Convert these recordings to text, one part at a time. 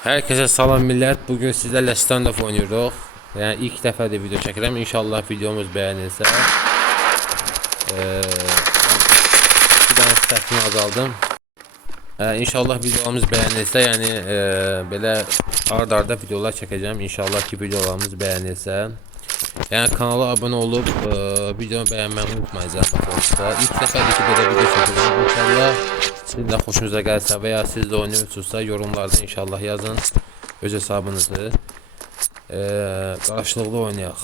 Herkese salam millət. Bugün sizlerle stand-up oynuyoruz. Yani ilk defa da video çəkirəm. İnşallah videomuz bəyənilsə. Bir dənə səsini azaldım. İnşallah videolarımız bəyənilsə, yəni belə ard-arda videolar çəkəcəm. İnşallah ki videolarımız bəyənilsə. Yəni kanala abunə olub videomu bəyənməyi unutmayacaqsınız. İlk dəfədir ki belə video çəkirəm. İnşallah sizin də xoşunuza gəlsə və ya siz də oynuyorsunuzsa yorumlarda inşallah yazın öz hesabınızı. Qarşılıqlı oynayaq.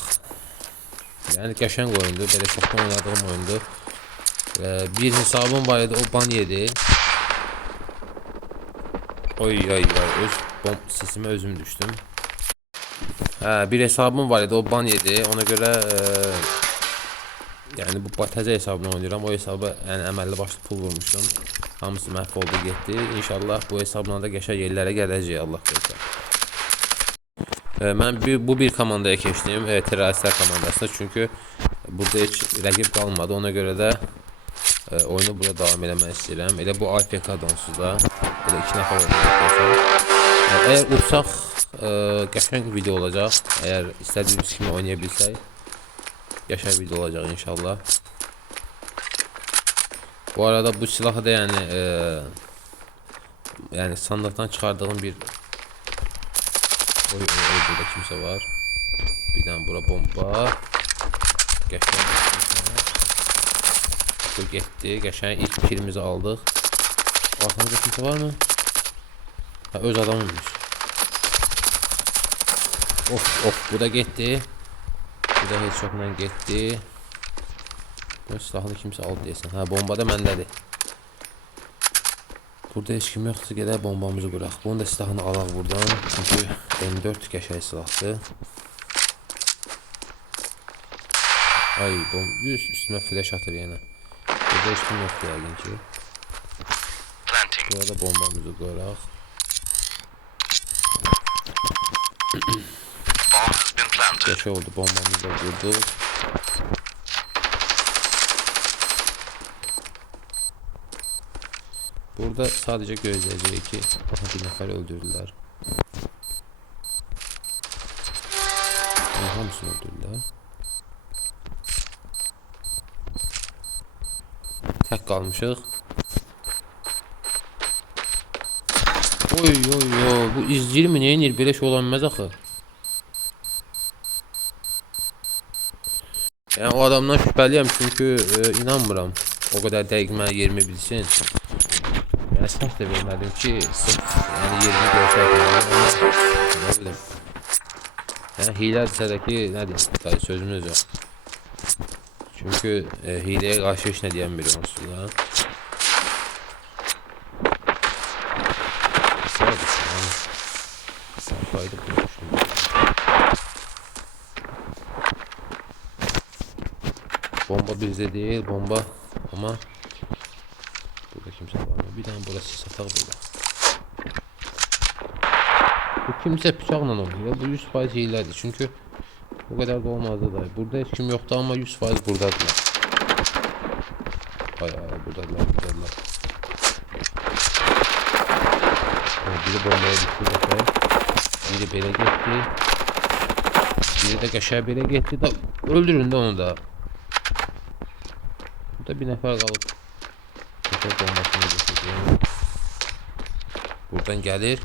Yəni qəşəng oyundur, belə çoxdan oynadığım oyundur. Bir hesabım var idi, o ban yedi. Oy öz sesime özüm düştüm. Bir hesabım var idi, o ban yedi. Ona göre yani bu batacı hesabını oynuyorum. O hesaba yani əməlli başlı pul vurmuştum. Hamısı məhv oldu getdi. İnşallah bu hesabla da qəşəng yerlərə gələcək Allah qoysa. Mən bu bir komandaya keçdim. Teröristlər komandasına. Çünkü burada heç rəqib qalmadı. Ona göre də oyunu burada davam eləmək istəyirəm. Elə bu AFK-dan da elə 2 nəfər oynayacaq. Eğer uçsaq qəşəng video olacaq. Eğer istədiyimiz kimi oynayabilsək qəşəng video olacaq inşallah. Bu arada bu silahı da yani sandıktan çıkardığım bir burada kimse var. Birdən bura bomba. Qəşəng. Bu getdi. Qəşəng ilk kilimizi aldıq. Arkamızda kimse var mı? Öz adamıymış. Of bu da getdi. Bu da headshotla getdi. Bu silahını kimse aldı deyəsən. Bomba da məndədir. Burada heç kim yoxsa gedək bombamızı bıraq. Bunun da silahını alaq buradan. Çünki M4 qəşəng silahdır. Ay üstüme flash atır yenə. Burada heç kim yoxdur yəqin ki. Burada bombamızı qoyaq. Qəşəng oldu, bombamızı da vurduq. Burada sadece gözleyeceği ki bir nefer öldürdüler. Hamısını öldürdüler. Tek kalmışıq. Oy bu izləyir mi? Neyinir? Belə şey olanmaz axı. Yani o adamdan şübhəliyəm çünkü inanmıram. O kadar dəqiq mənə yerimi bilsin. Yani səs də vermədim ki, yani yerini görsəydim. Ne bileyim. Yani hilədirsə də ki, nə deyim, sözümüz yok. Çünkü hileye karşı heç nə deyən biri onsuz da. Saydı bulmuşum. Bomba bizde değil, bomba ama burada kimse var mı? Bir tane burası satak burada. Bu kimse bıçakla oynuyor. Bu 100% hiledir çünkü bu kadar da olmazdı da. Burada hiç kim yoktu ama 100% buradadılar. Ay buradadılar. Biri bombaya düştü zaten. Biri bele gitti. Biri de kaşığa bele gitti da öldürün de onu da. Burada bir nefer kalıp köpek bombasını götürüyor. Buradan gelir.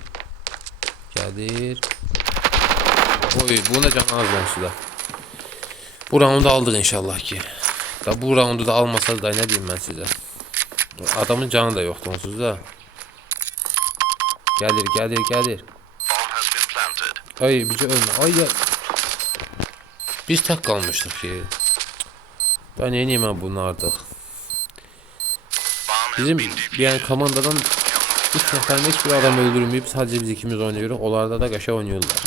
Oy buna can az olsun da. Bu roundu aldık inşallah ki. Da bu roundu da almasaz da ne diyeyim ben size. Adamın canı da yoktu onsuz da. Gelir. Ay bizi ölme. Ay ya. Biz tek kalmıştık ki. Ben yeniyim ben bunu artık. Bizim yani komandadan 3 neferin hiçbir adam öldürmeyip sadece biz ikimiz oynuyoruz. Onlarda da qəşəng oynuyorlar.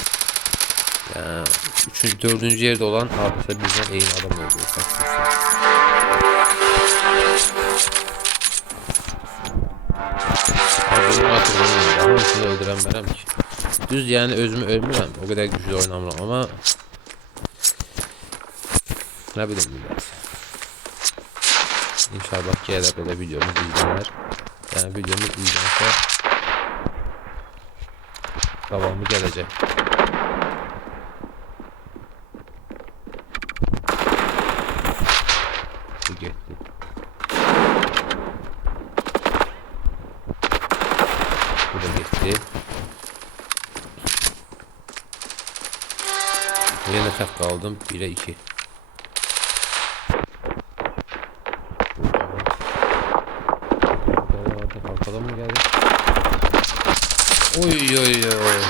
Yani 3. 4. yerde olan artık bizden eğin adam öldürüyor. Bunu artık oynuyorum. Hangisini öldürəm verəm ki. Düz yani özümü ölmürəm. O kadar güçlü oynamıram ama ne bileyim biraz. İnşallah ki böyle videomuz izlenir. Yani videomuz izlenirse Davamı gələcək. Bu getdi. Bu da getdi. Yine tək qaldım. 1'e 2. Arkadan mı geldi? Oy oy oy.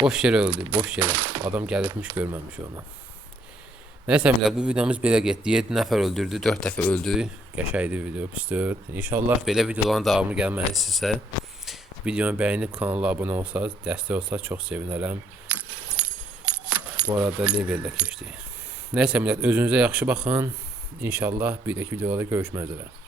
Boş yere öldü. Boş yere. Adam gəlibmiş görməmiş onu. Neyse millet, bu videomuz belə getdi. 7 nəfər öldürdü, 4 dəfə öldü. Qəşəngdir video, pisdir. İnşallah belə videoların davamı gəlməli sizə. Videomu bəyənib kanala abunə olsanız, dəstək olsanız çox sevinərəm. Bu arada leveldə keçdik. Neyse millet, özünüzə yaxşı baxın. İnşallah bir dahaki videolarda görüşmək üzere.